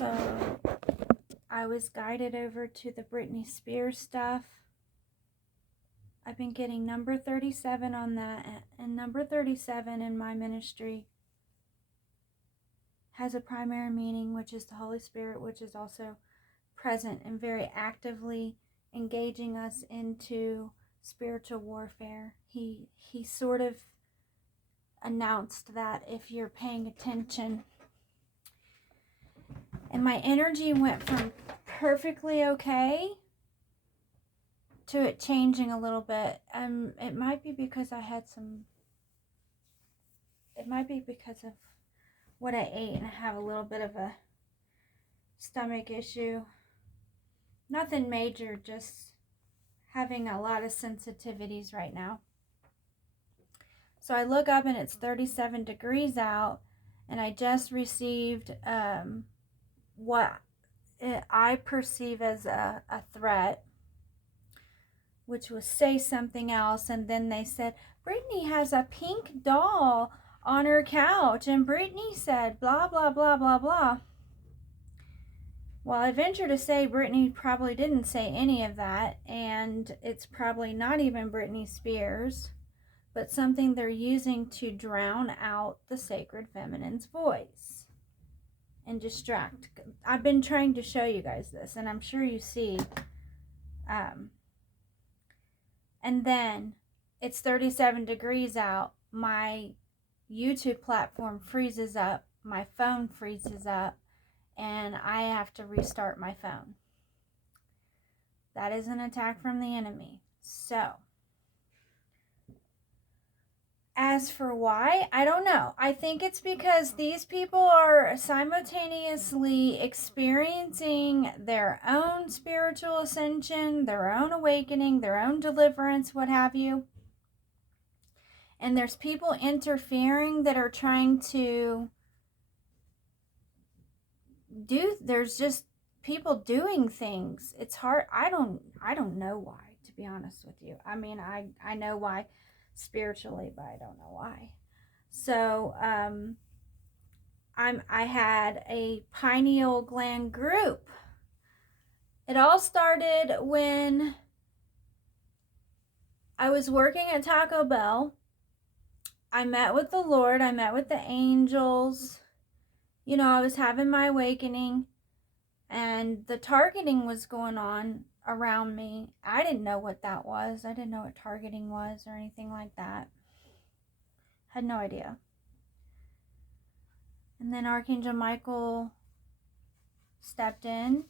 So I was guided over to the Britney Spears stuff. I've been getting number 37 on that, and number 37 in my ministry has a primary meaning, which is the Holy Spirit, which is also present and very actively engaging us into spiritual warfare. He sort of announced that, if you're paying attention. And my energy went from perfectly okay to it changing a little bit. It might be because I had it might be because of what I ate, and I have a little bit of a stomach issue. Nothing major, just having a lot of sensitivities right now. So I look up and it's 37 degrees out, and I just received what I perceive as a threat, which was say something else. And then they said, Brittany has a pink doll on her couch, and Brittany said blah, blah, blah, blah, blah. Well, I venture to say Brittany probably didn't say any of that, and it's probably not even Britney Spears, but something they're using to drown out the sacred feminine's voice and distract. I've been trying to show you guys this, and I'm sure you see. And then it's 37 degrees out. My YouTube platform freezes up. My phone freezes up. And I have to restart my phone. That is an attack from the enemy. So, as for why, I don't know. I think it's because these people are simultaneously experiencing their own spiritual ascension, their own awakening, their own deliverance, what have you. And there's people interfering that are trying to there's just people doing things. It's hard. I don't know why, to be honest with you. I mean, I know why spiritually, but I don't know why. So I had a pineal gland group. It all started when I was working at Taco Bell. I met with the Lord. I met with the angels. You know, I was having my awakening, and the targeting was going on around me. I didn't know what that was. I didn't know what targeting was or anything like that. Had no idea. And then Archangel Michael stepped in.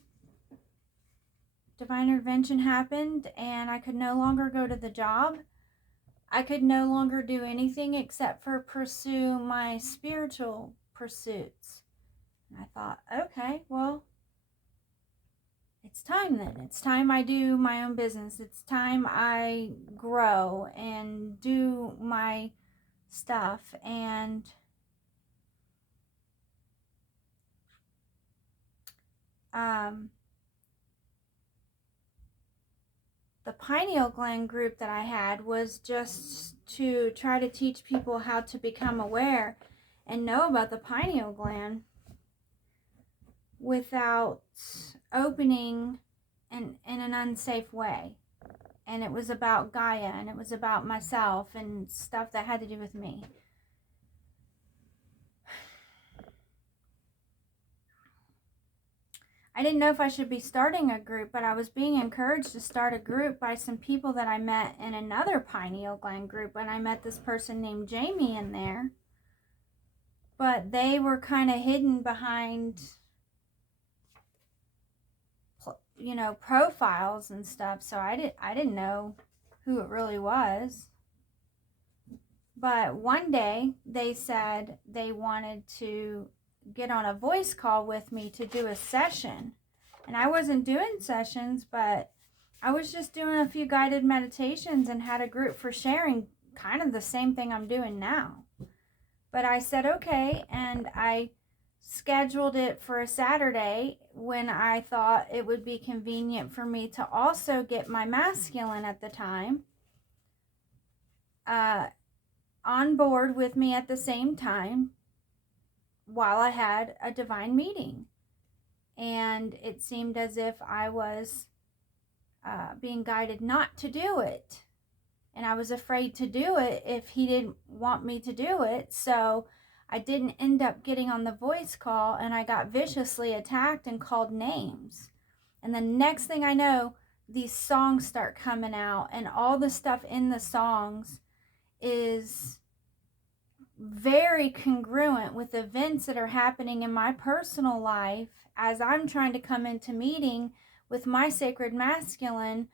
Divine intervention happened, and I could no longer go to the job. I could no longer do anything except for pursue my spiritual pursuits. And I thought, okay, well, it's time then. It's time I do my own business. It's time I grow and do my stuff. And the pineal gland group that I had was just to try to teach people how to become aware and know about the pineal gland without opening in an unsafe way. And it was about Gaia, and it was about myself and stuff that had to do with me. I didn't know if I should be starting a group, but I was being encouraged to start a group by some people that I met in another pineal gland group, and I met this person named Jamie in there. But they were kind of hidden behind, you know, profiles and stuff, so I didn't know who it really was. But one day they said they wanted to get on a voice call with me to do a session. And I wasn't doing sessions, but I was just doing a few guided meditations and had a group for sharing, kind of the same thing I'm doing now. But I said okay, and I scheduled it for a Saturday when I thought it would be convenient for me to also get my masculine at the time on board with me at the same time while I had a divine meeting. and it seemed as if I was being guided not to do it. And I was afraid to do it if he didn't want me to do it. So I didn't end up getting on the voice call, and I got viciously attacked and called names. And the next thing I know, these songs start coming out, and all the stuff in the songs is very congruent with events that are happening in my personal life as I'm trying to come into meeting with my sacred masculine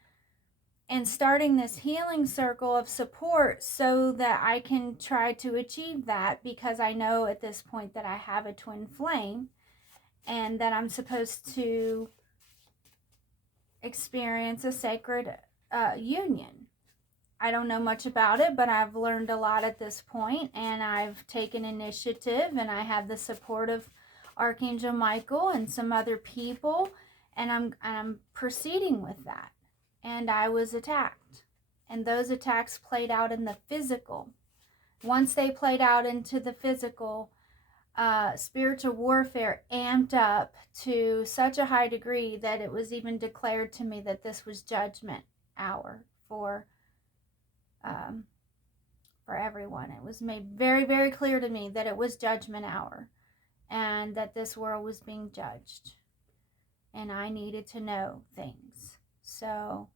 and starting this healing circle of support so that I can try to achieve that, because I know at this point that I have a twin flame and that I'm supposed to experience a sacred union. I don't know much about it, but I've learned a lot at this point, and I've taken initiative, and I have the support of Archangel Michael and some other people, and I'm proceeding with that. And I was attacked, and those attacks played out in the physical. Once they played out into the physical, spiritual warfare amped up to such a high degree that it was even declared to me that this was judgment hour for everyone. It was made very, very clear to me that it was judgment hour and that this world was being judged, and I needed to know things. So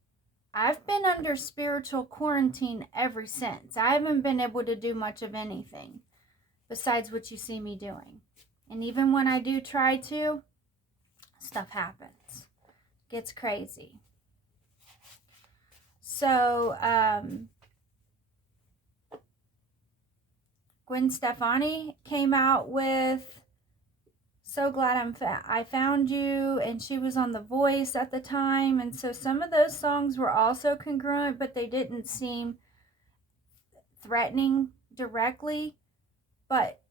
I've been under spiritual quarantine ever since. I haven't been able to do much of anything besides what you see me doing. And even when I do try to, stuff happens. It gets crazy. So, Gwen Stefani came out with So Glad I Found You, and she was on The Voice at the time, and so some of those songs were also congruent, but they didn't seem threatening directly, but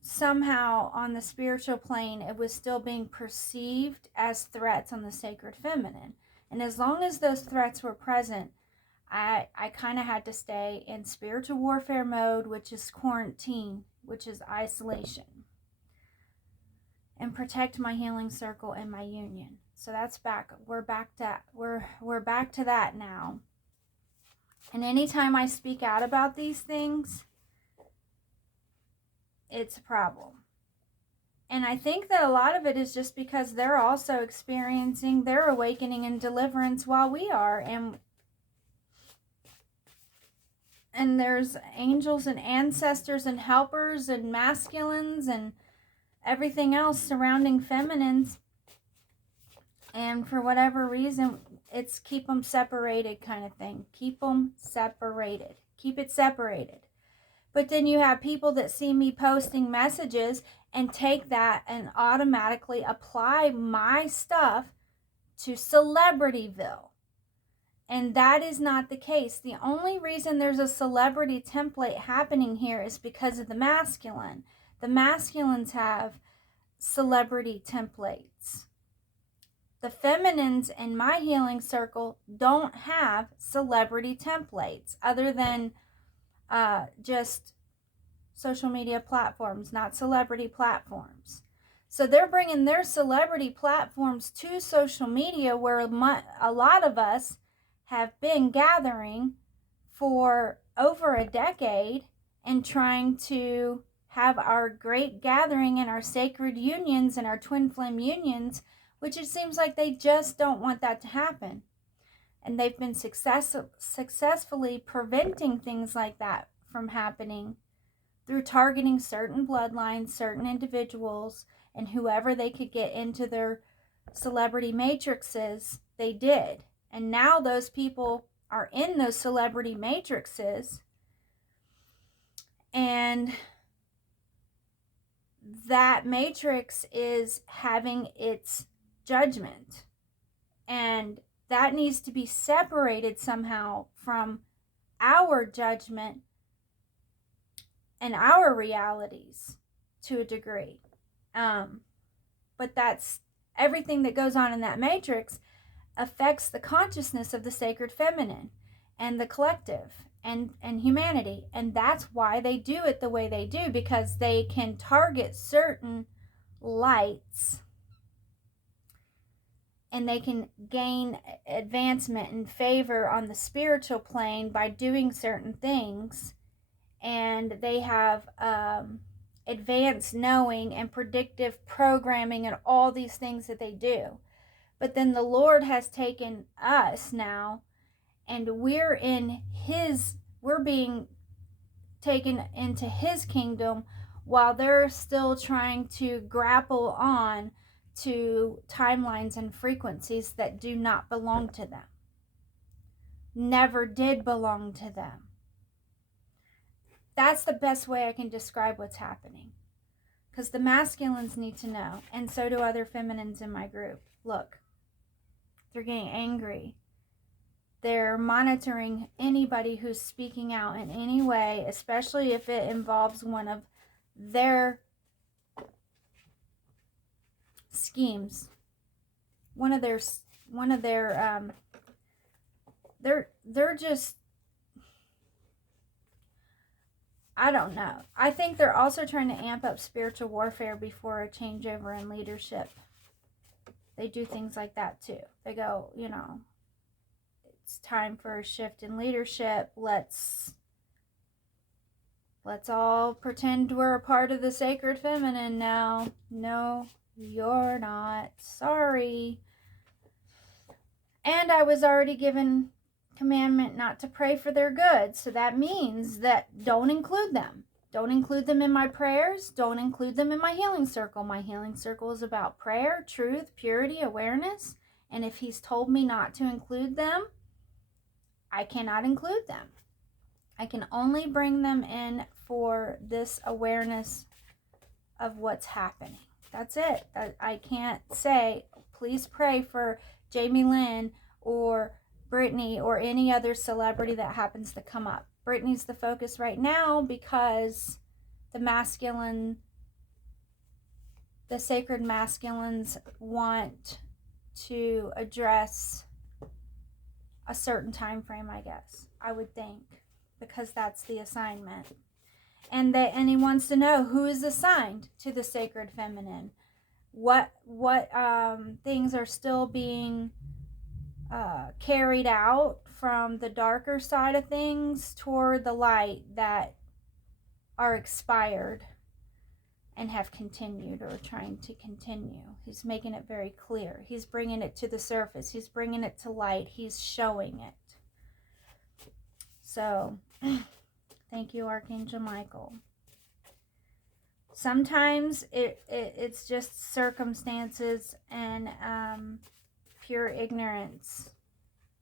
somehow on the spiritual plane it was still being perceived as threats on the sacred feminine. And as long as those threats were present, I kind of had to stay in spiritual warfare mode, which is quarantine, which is isolation, and protect my healing circle and my union. So that's back. We're back to that now. And anytime I speak out about these things, it's a problem. And I think that a lot of it is just because they're also experiencing their awakening and deliverance while we are, and there's angels and ancestors and helpers and masculines and everything else surrounding feminines, and for whatever reason it's keep them separated kind of thing. Keep them separated. Keep it separated. But then you have people that see me posting messages and take that and automatically apply my stuff to Celebrityville. And that is not the case. The only reason there's a celebrity template happening here is because of the masculine. The masculines have celebrity templates. The feminines in my healing circle don't have celebrity templates other than just social media platforms, not celebrity platforms. So they're bringing their celebrity platforms to social media, where a lot of us have been gathering for over a decade and trying to have our great gathering and our sacred unions and our twin flame unions, which it seems like they just don't want that to happen. And they've been successfully preventing things like that from happening through targeting certain bloodlines, certain individuals, and whoever they could get into their celebrity matrices, they did. And now those people are in those celebrity matrices, and that matrix is having its judgment, and that needs to be separated somehow from our judgment and our realities to a degree. But that's everything that goes on in that matrix affects the consciousness of the sacred feminine and the collective and humanity. And that's why they do it the way they do, because they can target certain lights and they can gain advancement and favor on the spiritual plane by doing certain things, and they have advanced knowing and predictive programming and all these things that they do. But then the Lord has taken us now, and we're being taken into his kingdom, while they're still trying to grapple on to timelines and frequencies that do not belong to them, never did belong to them. That's the best way I can describe what's happening, because the masculines need to know, and so do other feminines in my group. Look, they're getting angry. They're monitoring anybody who's speaking out in any way, especially if it involves one of their schemes. They're just, I don't know. I think they're also trying to amp up spiritual warfare before a changeover in leadership. They do things like that too. They go, it's time for a shift in leadership. Let's all pretend we're a part of the sacred feminine now. No, you're not. Sorry. And I was already given commandment not to pray for their good. So that means that don't include them. Don't include them in my prayers. Don't include them in my healing circle. My healing circle is about prayer, truth, purity, awareness. And if he's told me not to include them, I cannot include them. I can only bring them in for this awareness of what's happening. That's it. I can't say, please pray for Jamie Lynn or Brittany or any other celebrity that happens to come up. Brittany's the focus right now because the sacred masculines want to address a certain time frame, I guess. I would think, because that's the assignment. And he wants to know who is assigned to the sacred feminine. What things are still being carried out from the darker side of things toward the light that are expired and have continued or trying to continue. He's making it very clear. He's bringing it to the surface. He's bringing it to light. He's showing it. So, thank you, Archangel Michael. Sometimes it's just circumstances and pure ignorance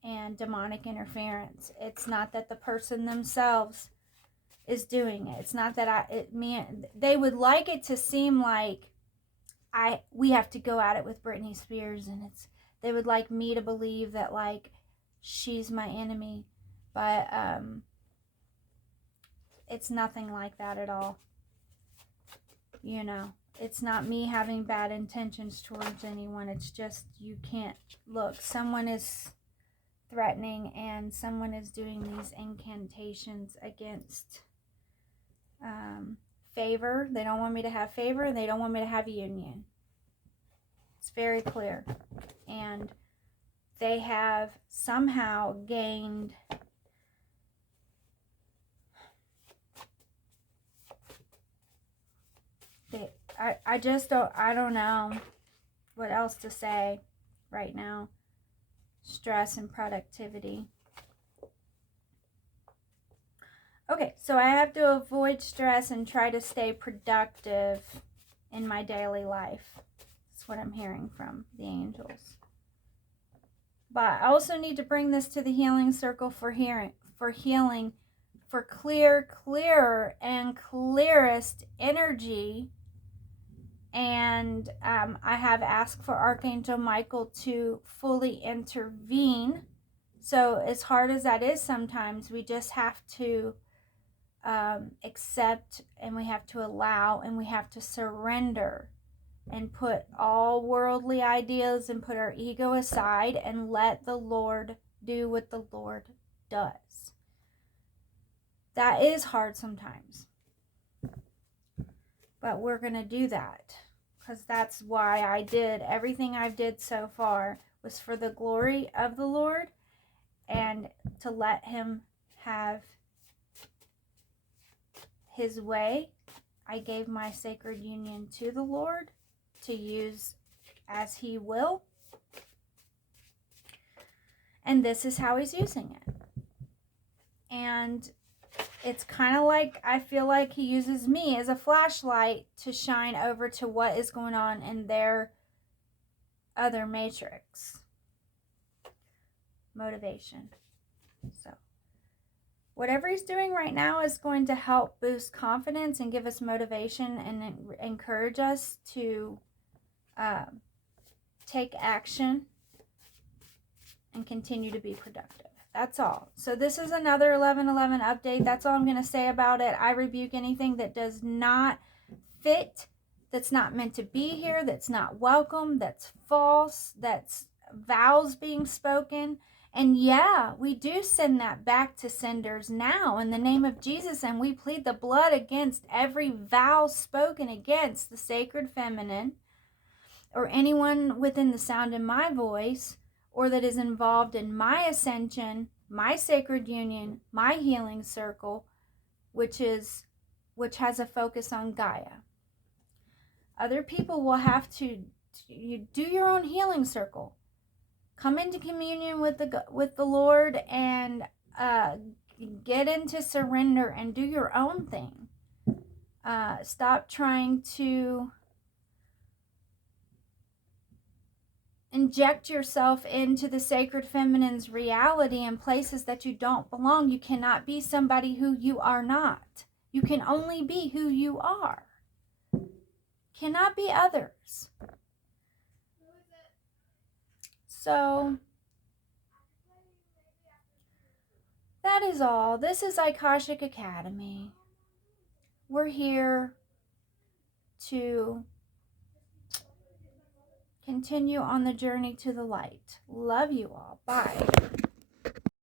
and demonic interference. It's not that the person themselves is doing it. It's not that they would like it to seem like we have to go at it with Britney Spears, and they would like me to believe that like she's my enemy, but it's nothing like that at all. It's not me having bad intentions towards anyone. It's just, you can't look. Someone is threatening and someone is doing these incantations against favor. They don't want me to have favor, and they don't want me to have union. It's very clear. And they have somehow gained I don't know what else to say right now. Stress and productivity. Okay, so I have to avoid stress and try to stay productive in my daily life. That's what I'm hearing from the angels. But I also need to bring this to the healing circle for healing, for clearer and clearest energy. And I have asked for Archangel Michael to fully intervene. So as hard as that is sometimes, we just have to accept, and we have to allow, and we have to surrender and put all worldly ideas and put our ego aside and let the Lord do what the Lord does. That is hard sometimes. But we're going to do that, because that's why I did everything I've did so far was for the glory of the Lord and to let him have his way. I gave my sacred union to the Lord to use as he will. And this is how he's using it. And it's kind of like, I feel like he uses me as a flashlight to shine over to what is going on in their other matrix. Motivation. So whatever he's doing right now is going to help boost confidence and give us motivation and encourage us to take action and continue to be productive. That's all. So this is another 11/11 update. That's all I'm going to say about it. I rebuke anything that does not fit, that's not meant to be here, that's not welcome, that's false, that's vows being spoken. And yeah, we do send that back to senders now in the name of Jesus, and we plead the blood against every vow spoken against the sacred feminine or anyone within the sound of my voice, or that is involved in my ascension, my sacred union, my healing circle, which has a focus on Gaia. Other people will have to do your own healing circle. Come into communion with the Lord and get into surrender and do your own thing. Stop trying to inject yourself into the sacred feminine's reality in places that you don't belong. You cannot be somebody who you are not. You can only be who you are. Cannot be others. So that is all. This is Akashic Academy. We're here to continue on the journey to the light. Love you all. Bye.